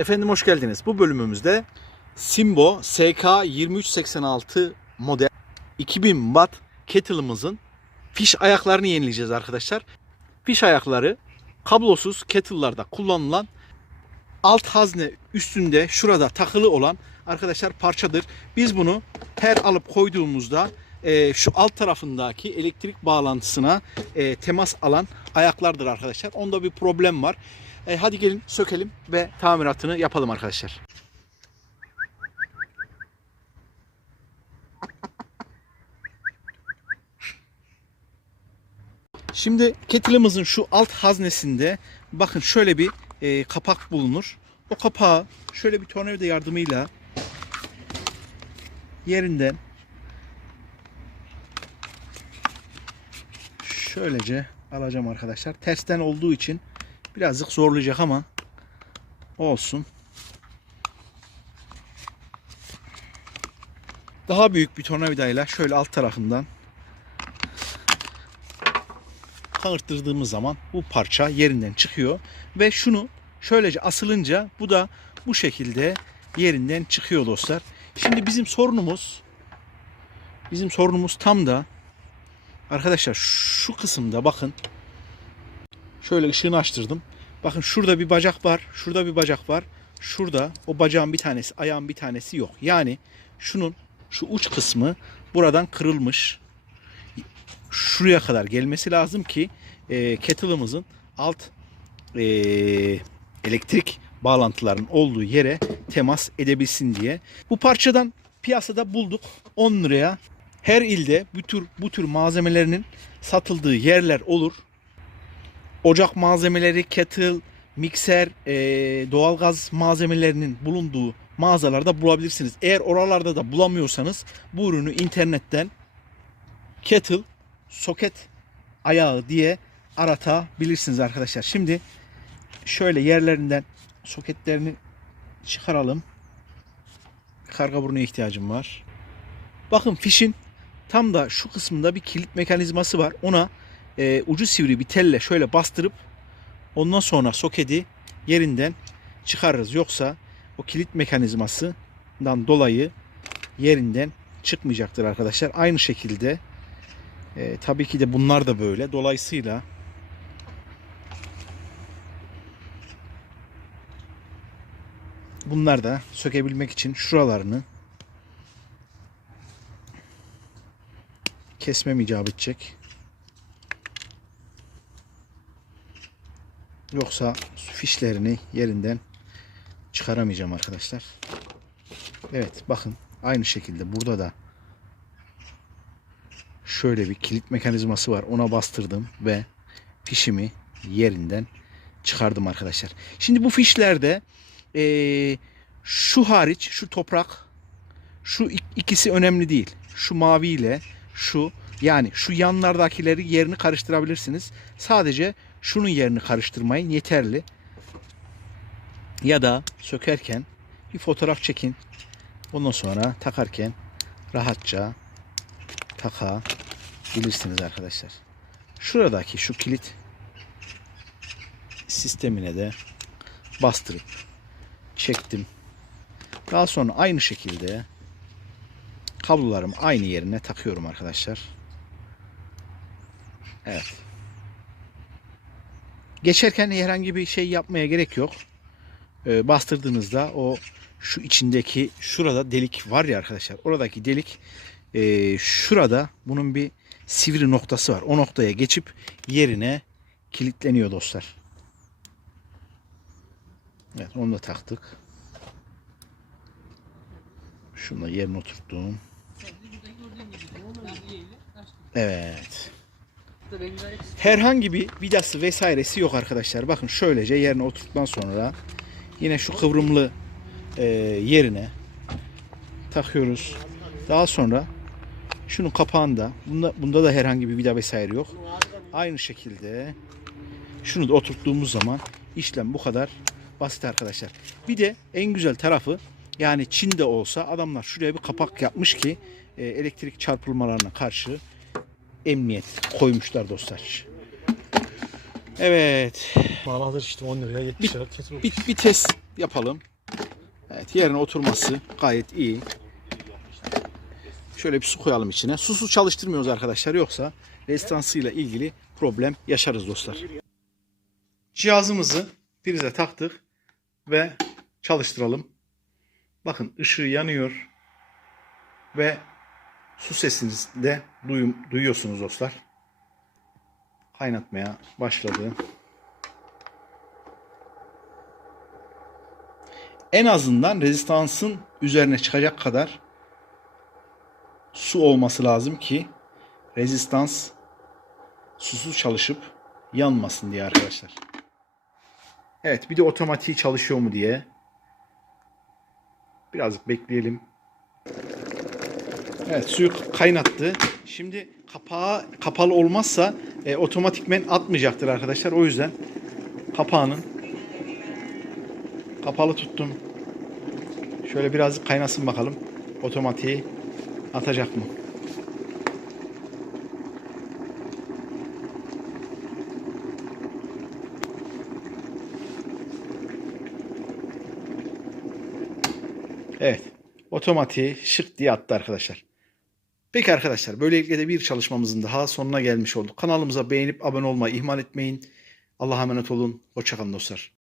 Efendim hoş geldiniz. Bu bölümümüzde Simbo SK2386 model 2000 watt kettle'ımızın fiş ayaklarını yenileyeceğiz arkadaşlar. Fiş ayakları kablosuz kettle'larda kullanılan alt hazne üstünde şurada takılı olan arkadaşlar parçadır. Biz bunu her alıp koyduğumuzda e, şu alt tarafındaki elektrik bağlantısına e, temas alan ayaklardır arkadaşlar. Onda bir problem var. E, hadi gelin sökelim ve tamiratını yapalım arkadaşlar. Şimdi kettle'ımızın şu alt haznesinde bakın şöyle bir e, kapak bulunur. O kapağı şöyle bir tornavida yardımıyla yerinden şöylece alacağım arkadaşlar. Tersten olduğu için birazcık zorlayacak ama olsun. Daha büyük bir tornavidayla şöyle alt tarafından kanırttırdığımız zaman bu parça yerinden çıkıyor ve şunu şöylece asılınca bu da bu şekilde yerinden çıkıyor dostlar. Şimdi bizim sorunumuz bizim sorunumuz tam da arkadaşlar şu kısımda bakın şöyle ışığını açtırdım. Bakın şurada bir bacak var, şurada bir bacak var. Şurada o bacağın bir tanesi, ayağın bir tanesi yok. Yani şunun şu uç kısmı buradan kırılmış şuraya kadar gelmesi lazım ki e, kettle'ımızın alt e, elektrik bağlantılarının olduğu yere temas edebilsin diye. Bu parçadan piyasada bulduk 10 liraya. Her ilde bu tür bu tür malzemelerinin satıldığı yerler olur. Ocak malzemeleri, kettle, mikser, e, doğalgaz malzemelerinin bulunduğu mağazalarda bulabilirsiniz. Eğer oralarda da bulamıyorsanız bu ürünü internetten kettle soket ayağı diye aratabilirsiniz arkadaşlar. Şimdi şöyle yerlerinden soketlerini çıkaralım. Karga buruna ihtiyacım var. Bakın fişin tam da şu kısmında bir kilit mekanizması var. Ona e, ucu sivri bir telle şöyle bastırıp ondan sonra soketi yerinden çıkarırız. Yoksa o kilit mekanizmasından dolayı yerinden çıkmayacaktır arkadaşlar. Aynı şekilde e, tabii ki de bunlar da böyle. Dolayısıyla bunlar da sökebilmek için şuralarını kesmem icap edecek. Yoksa fişlerini yerinden çıkaramayacağım arkadaşlar. Evet bakın aynı şekilde burada da şöyle bir kilit mekanizması var. Ona bastırdım ve fişimi yerinden çıkardım arkadaşlar. Şimdi bu fişlerde eee, şu hariç şu toprak şu ik- ikisi önemli değil. Şu mavi ile şu yani şu yanlardakileri yerini karıştırabilirsiniz. Sadece şunun yerini karıştırmayın yeterli. Ya da sökerken bir fotoğraf çekin. Ondan sonra takarken rahatça takabilirsiniz arkadaşlar. Şuradaki şu kilit sistemine de bastırıp çektim. Daha sonra aynı şekilde kablolarımı aynı yerine takıyorum arkadaşlar. Evet. Geçerken herhangi bir şey yapmaya gerek yok. Ee, bastırdığınızda o şu içindeki şurada delik var ya arkadaşlar. Oradaki delik e, şurada bunun bir sivri noktası var. O noktaya geçip yerine kilitleniyor dostlar. Evet onu da taktık. Şunu da yerine oturttum. Evet. Herhangi bir vidası vesairesi yok arkadaşlar. Bakın şöylece yerine oturttuktan sonra yine şu kıvrımlı e, yerine takıyoruz. Daha sonra şunun kapağında bunda, bunda da herhangi bir vida vesaire yok. Aynı şekilde şunu da oturttuğumuz zaman işlem bu kadar basit arkadaşlar. Bir de en güzel tarafı yani Çin'de olsa adamlar şuraya bir kapak yapmış ki e, elektrik çarpılmalarına karşı emniyet koymuşlar dostlar. Evet. Bağlandır işte 10 liraya 70 lira kesin. Bir, bir test yapalım. Evet yerine oturması gayet iyi. Şöyle bir su koyalım içine. Susuz çalıştırmıyoruz arkadaşlar yoksa rezistansıyla ilgili problem yaşarız dostlar. Cihazımızı prize taktık ve çalıştıralım. Bakın ışığı yanıyor ve su sesini de duyum, duyuyorsunuz dostlar. Kaynatmaya başladı. En azından rezistansın üzerine çıkacak kadar su olması lazım ki rezistans susuz çalışıp yanmasın diye arkadaşlar. Evet bir de otomatiği çalışıyor mu diye. Birazcık bekleyelim. Evet suyu kaynattı. Şimdi kapağı kapalı olmazsa e, otomatikmen atmayacaktır arkadaşlar. O yüzden kapağının kapalı tuttum. Şöyle birazcık kaynasın bakalım. Otomatiği atacak mı? Evet. Otomatiği şık diye attı arkadaşlar. Peki arkadaşlar böylelikle de bir çalışmamızın daha sonuna gelmiş olduk. Kanalımıza beğenip abone olmayı ihmal etmeyin. Allah'a emanet olun. Hoşçakalın dostlar.